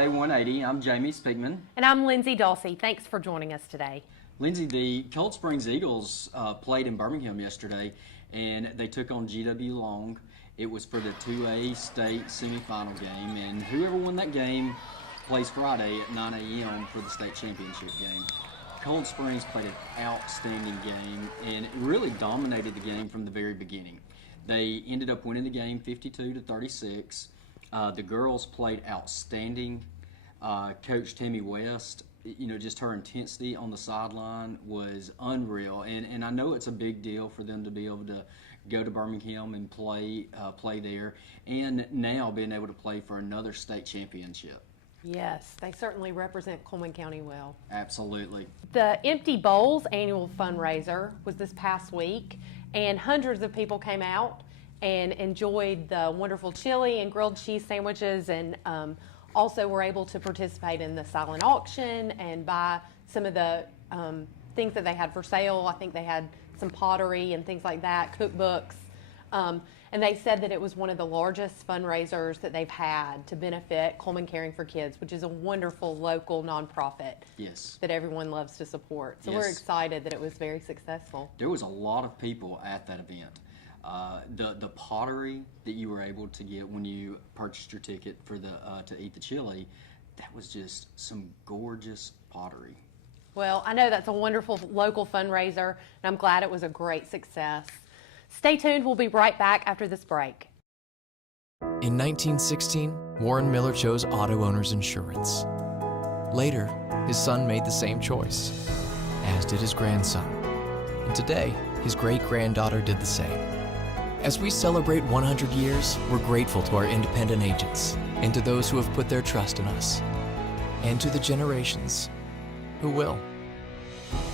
Today 180. I'm Jamie Speakman. And I'm Lindsey Dossey. Thanks for joining us today. Lindsey, the Cold Springs Eagles played in Birmingham yesterday, and they took on G.W.LONG. It was for the 2A state semifinal game, and whoever won that game plays Friday at 9 a.m. for the state championship game. Cold Springs played an outstanding game and really dominated the game from the very beginning. They ended up winning the game 52-36. The girls played outstanding. Coach Tammy West, just her intensity on the sideline was unreal. And I know it's a big deal for them to be able to go to Birmingham and play there, and now being able to play for another state championship. Yes, they certainly represent Cullman County well. Absolutely. The Empty Bowls annual fundraiser was this past week, and hundreds of people came out and enjoyed the wonderful chili and grilled cheese sandwiches, and also were able to participate in the silent auction and buy some of the things that they had for sale. I think they had some pottery and things like that, cookbooks. And they said that it was one of the largest fundraisers that they've had to benefit Cullman Caring for Kids, which is a wonderful local nonprofit. Yes. That everyone loves to support. So Yes. We're excited that it was very successful. There was a lot of people at that event. The pottery that you were able to get when you purchased your ticket for to eat the chili, that was just some gorgeous pottery. Well, I know that's a wonderful local fundraiser, and I'm glad it was a great success. Stay tuned. We'll be right back after this break. In 1916, Warren Miller chose auto owners insurance. Later, his son made the same choice, as did his grandson. And today, his great-granddaughter did the same. As we celebrate 100 years, we're grateful to our independent agents and to those who have put their trust in us, and to the generations who will.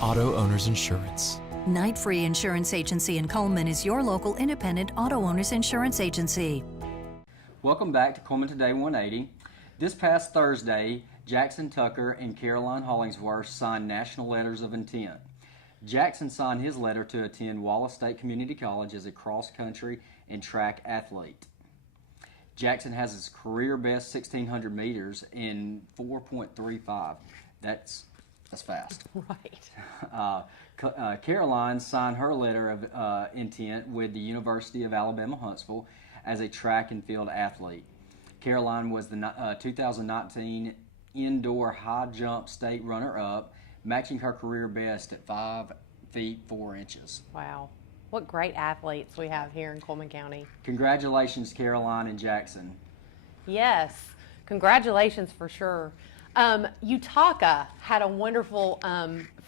Auto Owners Insurance. Night Free Insurance Agency in Cullman is your local independent auto owners insurance agency. Welcome back to Cullman Today 180. This past Thursday, Jackson Tucker and Caroline Hollingsworth signed national letters of intent. Jackson signed his letter to attend Wallace State Community College as a cross-country and track athlete. Jackson has his career best 1,600 meters in 4.35. That's fast. Right. Caroline signed her letter of intent with the University of Alabama Huntsville as a track and field athlete. Caroline was the 2019 indoor high jump state runner-up, matching her career best at 5 feet 4 inches. Wow. What great athletes we have here in Cullman County. Congratulations, Caroline and Jackson. Yes, congratulations for sure. Yutaka had a wonderful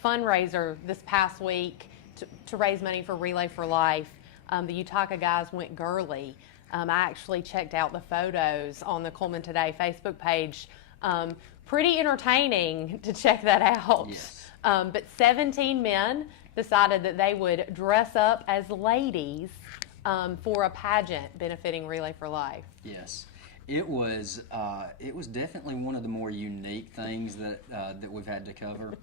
fundraiser this past week to raise money for Relay for Life. The Yutaka guys went girly. I actually checked out the photos on the Cullman Today Facebook page. Pretty entertaining to check that out. Yes. But 17 men decided that they would dress up as ladies for a pageant benefiting Relay for Life. Yes. It was definitely one of the more unique things that we've had to cover,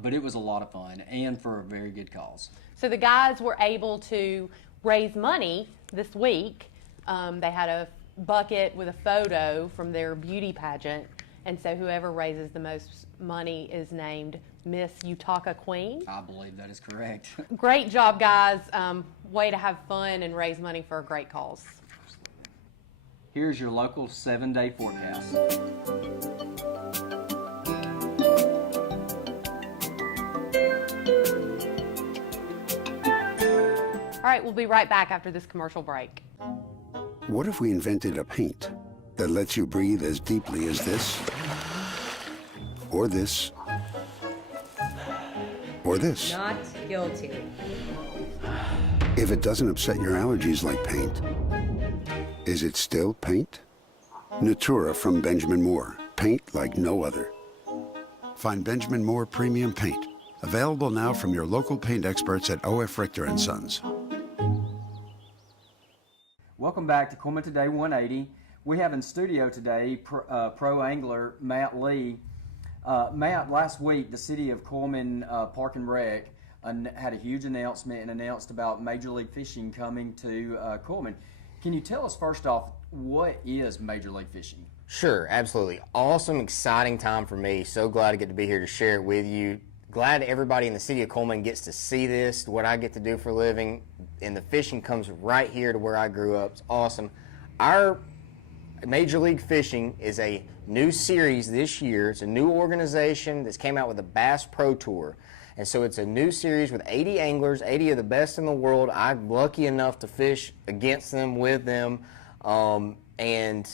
but it was a lot of fun and for a very good cause. So the guys were able to raise money this week. They had a bucket with a photo from their beauty pageant, and so whoever raises the most money is named Miss Yutaka Queen. I believe that is correct. Great job, guys. Way to have fun and raise money for a great cause. Here's your local 7-day forecast. All right, we'll be right back after this commercial break. What if we invented a paint that lets you breathe as deeply as this, or this, or this? Not guilty. If it doesn't upset your allergies like paint, is it still paint? Natura from Benjamin Moore. Paint like no other. Find Benjamin Moore Premium Paint. Available now from your local paint experts at O.F. Richter & Sons. Welcome back to Cullman Today 180. We have in studio today pro angler Matt Lee. Matt, last week the city of Cullman Park and Rec had a huge announcement and announced about Major League Fishing coming to Cullman. Can you tell us first off, what is Major League Fishing? Sure, absolutely. Awesome, exciting time for me. So glad to get to be here to share it with you. Glad everybody in the city of Cullman gets to see this, what I get to do for a living, and the fishing comes right here to where I grew up. It's awesome. Our Major League Fishing is a new series this year. It's a new organization that's came out with the Bass Pro Tour. And so it's a new series with 80 anglers, 80 of the best in the world. I'm lucky enough to fish against them, with them, and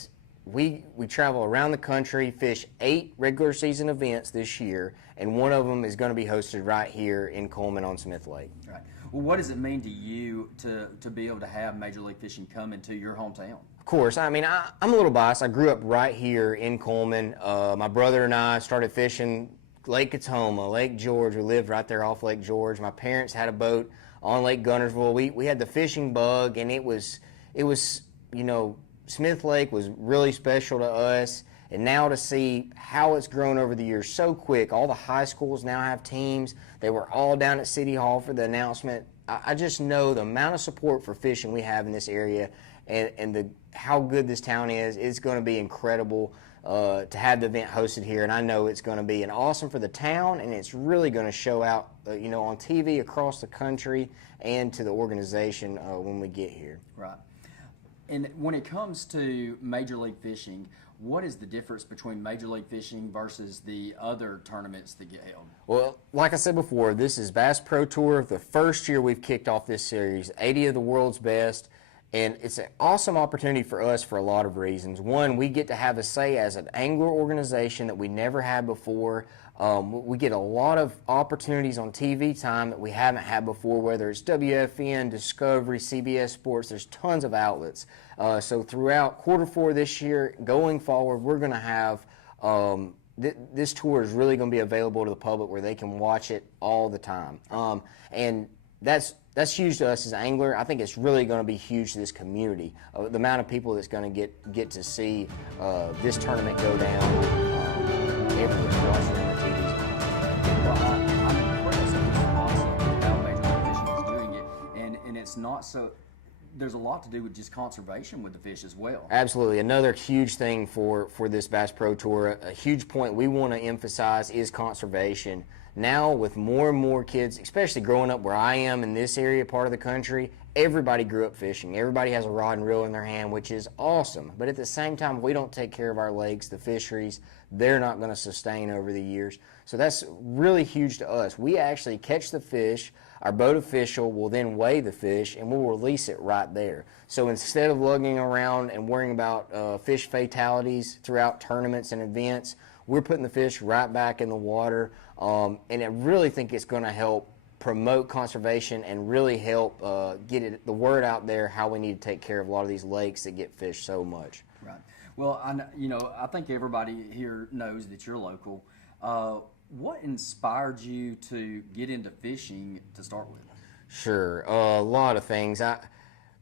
we travel around the country, fish 8 regular season events this year, and one of them is going to be hosted right here in Cullman on Smith Lake. Right. Well, what does it mean to you to be able to have Major League Fishing come into your hometown? Of course. I mean, I'm a little biased. I grew up right here in Cullman. My brother and I started fishing Lake Catoma, Lake George. We lived right there off Lake George. My parents had a boat on Lake Guntersville. We had the fishing bug, and it was, you know, Smith Lake was really special to us. And now to see how it's grown over the years so quick. All the high schools now have teams. They were all down at City Hall for the announcement. I just know the amount of support for fishing we have in this area, and how good this town is. It's going to be incredible to have the event hosted here, and I know it's going to be awesome for the town, and it's really going to show out, you know, on TV across the country and to the organization when we get here. Right. And when it comes to Major League Fishing, what is the difference between Major League Fishing versus the other tournaments that get held? Well, like I said before, this is Bass Pro Tour. The first year we've kicked off this series, 80 of the world's best, and it's an awesome opportunity for us for a lot of reasons. One, we get to have a say as an angler organization that we never had before. We get a lot of opportunities on TV time that we haven't had before, whether it's WFN, Discovery, CBS Sports. There's tons of outlets. So throughout Q4 this year, going forward, we're going to have this tour is really going to be available to the public where they can watch it all the time. And that's huge to us as an angler. I think it's really going to be huge to this community. The amount of people that's going to get to see this tournament go down everywhere, watching it on the TVs. Well, I'm impressed with how Major League Fishing is doing it, and it's not so. There's a lot to do with just conservation with the fish as well. Absolutely. Another huge thing for this Bass Pro Tour, a huge point we want to emphasize is conservation. Now with more and more kids, especially growing up where I am in this area part of the country, everybody grew up fishing. Everybody has a rod and reel in their hand, which is awesome. But at the same time, if we don't take care of our lakes, the fisheries, they're not going to sustain over the years. So that's really huge to us. We actually catch the fish. Our boat official will then weigh the fish, and we'll release it right there. So instead of lugging around and worrying about fish fatalities throughout tournaments and events, we're putting the fish right back in the water. And I really think it's going to help promote conservation and really help get the word out there how we need to take care of a lot of these lakes that get fished so much. Right. Well, I think everybody here knows that you're local. What inspired you to get into fishing to start with? Sure, a lot of things.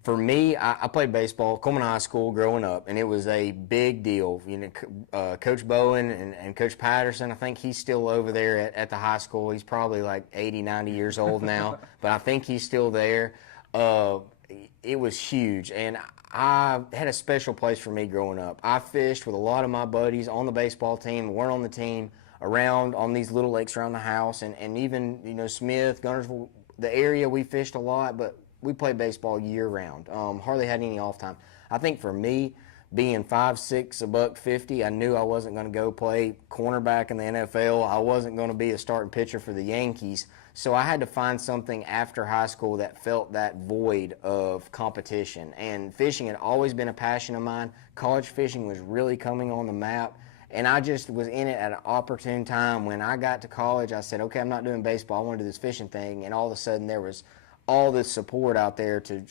For me, I played baseball, Cullman High School growing up, and it was a big deal. You know, Coach Bowen and Coach Patterson, I think he's still over there at the high school. He's probably like 80, 90 years old now, but I think he's still there. It was huge, and I had a special place for me growing up. I fished with a lot of my buddies on the baseball team, weren't on the team, around on these little lakes around the house, and even, you know, Smith, Guntersville, the area we fished a lot, but we played baseball year round. Hardly had any off time. I think for me, being 5'6", $150, I knew I wasn't going to go play cornerback in the NFL. I wasn't going to be a starting pitcher for the Yankees. So I had to find something after high school that felt that void of competition. And fishing had always been a passion of mine. College fishing was really coming on the map. And I just was in it at an opportune time. When I got to college, I said, okay, I'm not doing baseball. I want to do this fishing thing. And all of a sudden there was all this support out there to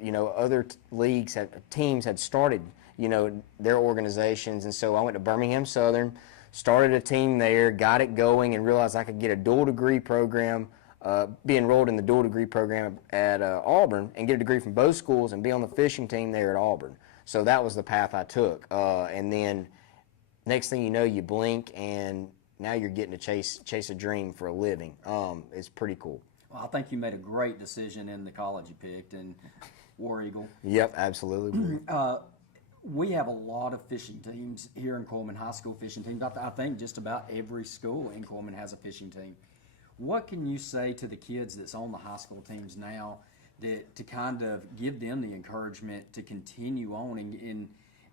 you know, other leagues, teams had started, you know, their organizations. And so I went to Birmingham Southern, started a team there, got it going, and realized I could get a dual degree program, be enrolled in the dual degree program at Auburn and get a degree from both schools and be on the fishing team there at Auburn. So that was the path I took. And then next thing you know, you blink and now you're getting to chase a dream for a living. It's pretty cool. Well, I think you made a great decision in the college you picked, and War Eagle. Yep, absolutely. We have a lot of fishing teams here in Cullman, high school fishing teams. I think just about every school in Cullman has a fishing team. What can you say to the kids that's on the high school teams now to kind of give them the encouragement to continue on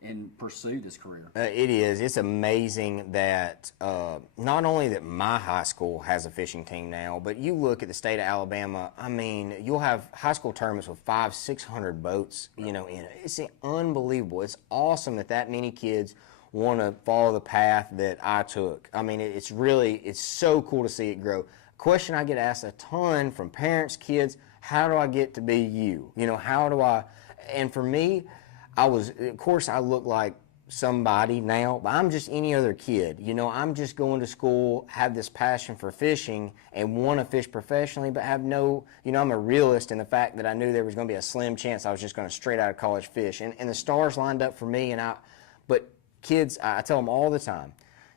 and pursue this career? It is. It's amazing that not only that my high school has a fishing team now, but you look at the state of Alabama. I mean, you'll have high school tournaments with 500-600 boats, in it. It's unbelievable. It's awesome that many kids want to follow the path that I took. I mean, it's so cool to see it grow. Question I get asked a ton from parents, kids: how do I get to be you? How do I? And for me, of course, I look like somebody now, but I'm just any other kid. I'm just going to school, have this passion for fishing, and want to fish professionally, but have no, I'm a realist in the fact that I knew there was going to be a slim chance I was just going to straight out of college fish. And the stars lined up for me, but kids, I tell them all the time,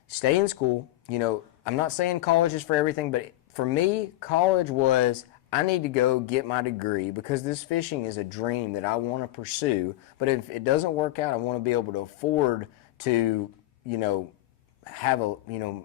stay in school. I'm not saying college is for everything, but for me, college was, I need to go get my degree because this fishing is a dream that I want to pursue. But if it doesn't work out, I want to be able to afford to,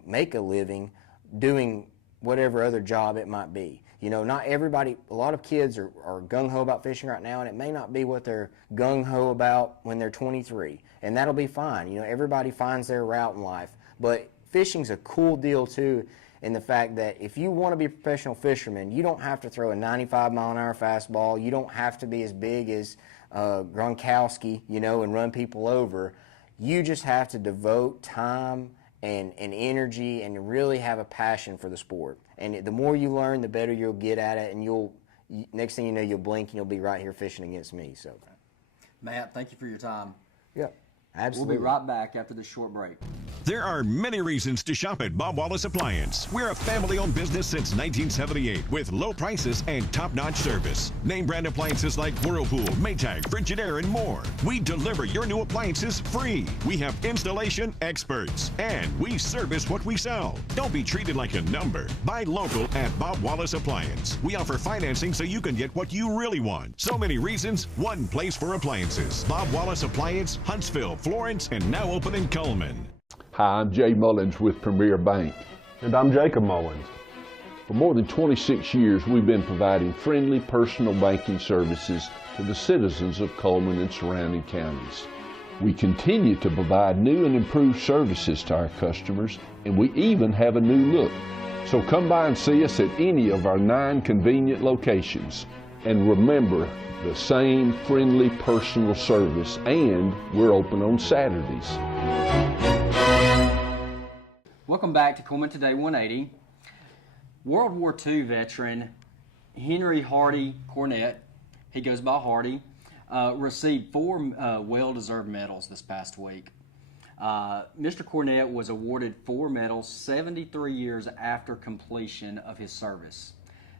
make a living doing whatever other job it might be. Not everybody, a lot of kids are gung-ho about fishing right now, and it may not be what they're gung-ho about when they're 23. And that'll be fine. Everybody finds their route in life. But fishing's a cool deal, too, in the fact that if you want to be a professional fisherman, you don't have to throw a 95-mile-an-hour fastball. You don't have to be as big as Gronkowski, and run people over. You just have to devote time and energy and really have a passion for the sport. And the more you learn, the better you'll get at it, and next thing you know, you'll blink and you'll be right here fishing against me. So, Matt, thank you for your time. Yep. Absolutely. We'll be right back after this short break. There are many reasons to shop at Bob Wallace Appliance. We're a family-owned business since 1978 with low prices and top-notch service. Name brand appliances like Whirlpool, Maytag, Frigidaire, and more. We deliver your new appliances free. We have installation experts, and we service what we sell. Don't be treated like a number. Buy local at Bob Wallace Appliance. We offer financing so you can get what you really want. So many reasons, one place for appliances. Bob Wallace Appliance, Huntsville, Florence, and now open in Cullman. Hi, I'm Jay Mullins with Premier Bank. And I'm Jacob Mullins. For more than 26 years, we've been providing friendly personal banking services to the citizens of Cullman and surrounding counties. We continue to provide new and improved services to our customers, and we even have a new look. So come by and see us at any of our 9 convenient locations. And remember, the same friendly personal service, and we're open on Saturdays. Welcome back to Cullman Today 180. World War II veteran Henry HARDIE CORNETT, he goes by HARDIE, received 4 well-deserved medals this past week. Mr. CORNETT was awarded 4 medals 73 years after completion of his service.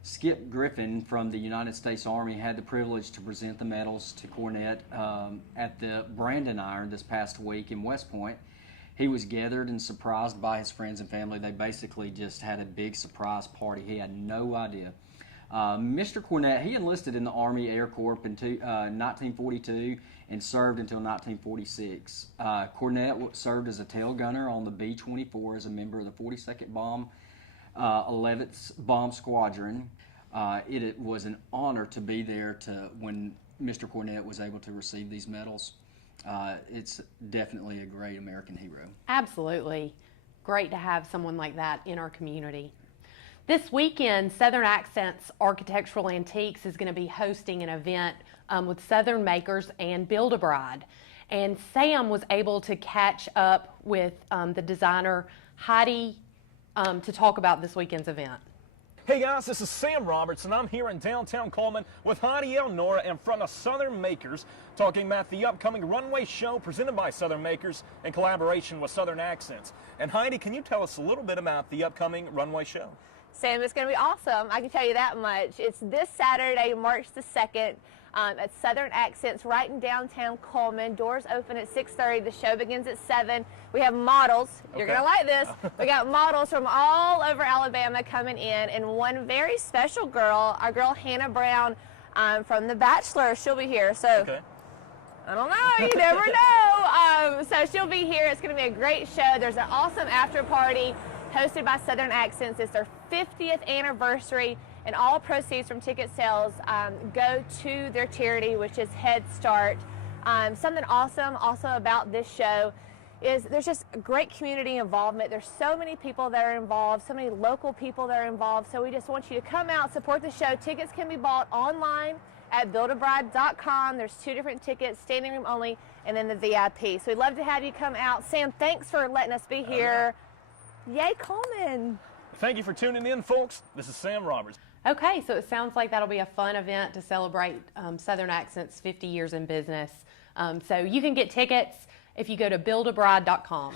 Skip Griffin from the United States Army had the privilege to present the medals to CORNETT at the Brandon Iron this past week in West Point. He was gathered and surprised by his friends and family. They basically just had a big surprise party. He had no idea. Mr. CORNETT, he enlisted in the Army Air Corps in 1942 and served until 1946. CORNETT served as a tail gunner on the B-24 as a member of the 42nd 11th Bomb Squadron. It was an honor to be there when Mr. CORNETT was able to receive these medals. It's definitely a great American hero. Absolutely. Great to have someone like that in our community. This weekend, Southern Accents Architectural Antiques is going to be hosting an event with Southern makers and Builda Bride. And Sam was able to catch up with the designer HEIDI to talk about this weekend's event. Hey guys, this is Sam Roberts, and I'm here in downtown Cullman with HEIDI ELNORA in front of Southern Makers, talking about the upcoming runway show presented by Southern Makers in collaboration with Southern Accents. And HEIDI, can you tell us a little bit about the upcoming runway show? Sam, it's going to be awesome. I can tell you that much. It's this Saturday, March the 2nd, at Southern Accents right in downtown Cullman. Doors open at 6:30. The show begins at 7. We have models. You're going to like this. We got models from all over Alabama coming in, and one very special girl, our girl Hannah Brown, from The Bachelor. She'll be here. So Okay. I don't know. You never know. So she'll be here. It's going to be a great show. There's an awesome after party hosted by Southern Accents. It's their 50th anniversary, and all proceeds from ticket sales go to their charity, which is Head Start. Something awesome also about this show is there's just great community involvement. There's so many people that are involved, so many local people that are involved. So we just want you to come out, support the show. Tickets can be bought online at buildabride.com. There's 2 different tickets, standing room only, and then the VIP. So we'd love to have you come out. Sam, thanks for letting us be here. Yay, Cullman. Thank you for tuning in, folks. This is Sam Roberts. Okay, so it sounds like that'll be a fun event to celebrate Southern Accents 50 years in business. So you can get tickets if you go to buildabride.com.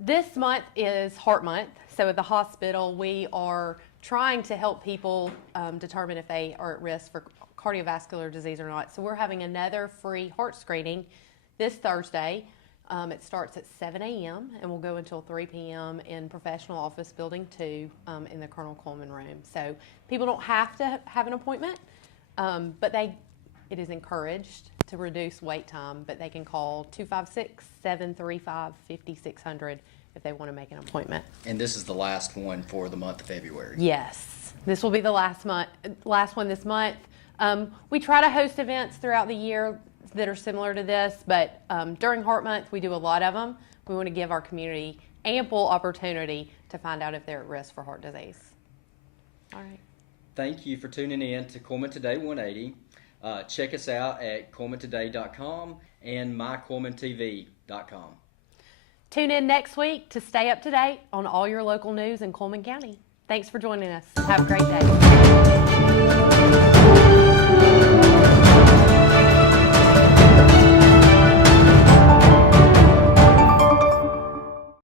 This month is Heart Month. So at the hospital, we are trying to help people determine if they are at risk for cardiovascular disease or not. So we're having another free heart screening this Thursday. It starts at 7 a.m. and will go until 3 p.m. in Professional Office Building 2 in the Colonel Cullman room. So people don't have to have an appointment, but it is encouraged to reduce wait time, but they can call 256-735-5600 if they want to make an appointment. And this is the last one for the month of February. Yes, this will be the last one this month. We try to host events throughout the year that are similar to this, but during Heart Month, we do a lot of them. We want to give our community ample opportunity to find out if they're at risk for heart disease. All right. Thank you for tuning in to Cullman Today 180. Check us out at CullmanToday.com and myCullmanTV.com. Tune in next week to stay up to date on all your local news in Cullman County. Thanks for joining us. Have a great day.